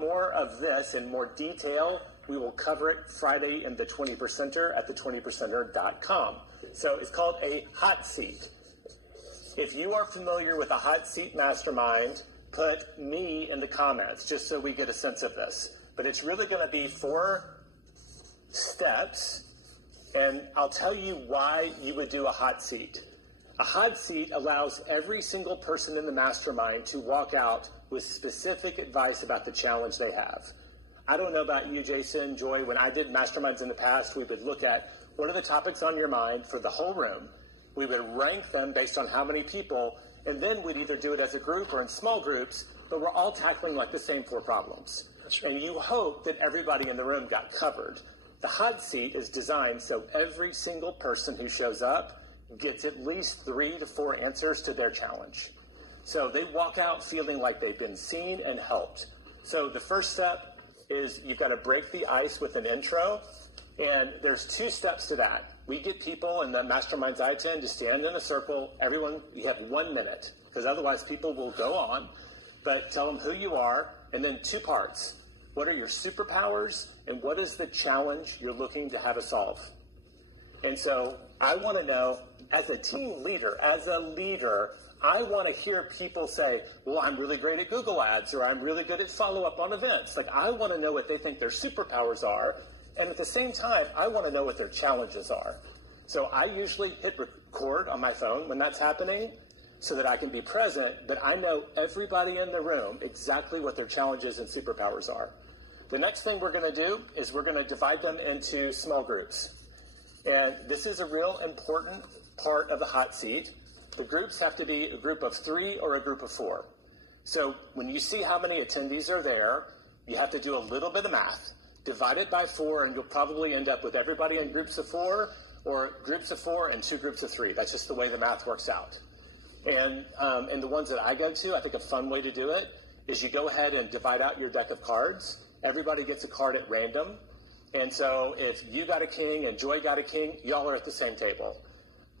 want more of this in more detail, we will cover it Friday in the 20%er at the20percenter.com. So it's called a hot seat. If you are familiar with a hot seat mastermind, put me in the comments just so we get a sense of this. But it's really going to be 4 steps, and I'll tell you why you would do a hot seat. A hot seat allows every single person in the mastermind to walk out with specific advice about the challenge they have. I don't know about you, Jason, Joy, when I did masterminds in the past, we would look at what are the topics on your mind for the whole room. We would rank them based on how many people, and then we'd either do it as a group or in small groups, but we're all tackling like the same 4 problems. That's right. And you hope that everybody in the room got covered. The hot seat is designed so every single person who shows up gets at least 3 to 4 answers to their challenge. So they walk out feeling like they've been seen and helped. So the first step is you've got to break the ice with an intro, and there's 2 steps to that. We get people in the masterminds I attend to stand in a circle. Everyone, you have 1 minute, because otherwise people will go on, but tell them who you are, and then 2 parts. What are your superpowers, and what is the challenge you're looking to have us solve? And so I want to know, as a team leader, I want to hear people say, well, I'm really great at Google Ads, or I'm really good at follow-up on events. Like, I want to know what they think their superpowers are, and at the same time, I want to know what their challenges are. So I usually hit record on my phone when that's happening so that I can be present, but I know everybody in the room exactly what their challenges and superpowers are. The next thing we're going to do is we're going to divide them into small groups. And this is a real important part of the hot seat. The groups have to be a group of 3 or a group of 4. So when you see how many attendees are there, you have to do a little bit of math. Divide it by 4, and you'll probably end up with everybody in groups of 4, or groups of 4 and 2 groups of 3. That's just the way the math works out. And the ones that I go to, I think a fun way to do it is you go ahead and divide out your deck of cards. Everybody gets a card at random. And so if you got a king and Joy got a king, y'all are at the same table.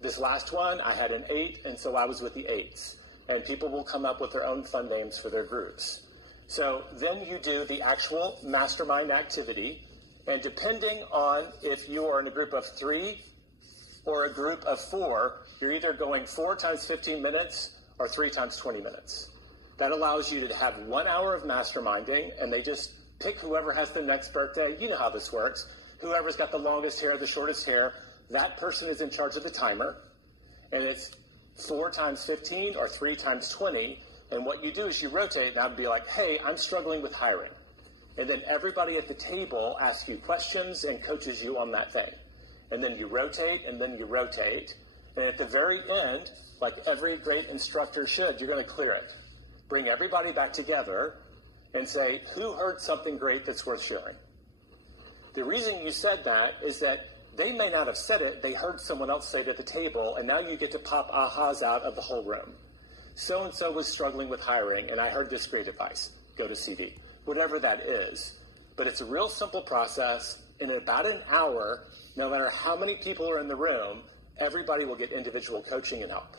This last one, I had an 8, and so I was with the 8s. And people will come up with their own fun names for their groups. So then you do the actual mastermind activity, and depending on if you are in a group of 3 or a group of 4, you're either going 4 times 15 minutes or 3 times 20 minutes. That allows you to have 1 hour of masterminding, and they just pick whoever has the next birthday. You know how this works. Whoever's got the longest hair, the shortest hair, that person is in charge of the timer, and it's 4 times 15 or 3 times 20. And what you do is you rotate, and I'd be like, hey, I'm struggling with hiring. And then everybody at the table asks you questions and coaches you on that thing. And then you rotate, and then you rotate. And at the very end, like every great instructor should, you're going to clear it. Bring everybody back together and say, who heard something great that's worth sharing? The reason you said that is that they may not have said it, they heard someone else say it at the table, and now you get to pop ahas out of the whole room. So-and-so was struggling with hiring, and I heard this great advice. Go to CV. Whatever that is. But it's a real simple process. In about an hour, no matter how many people are in the room, everybody will get individual coaching and help.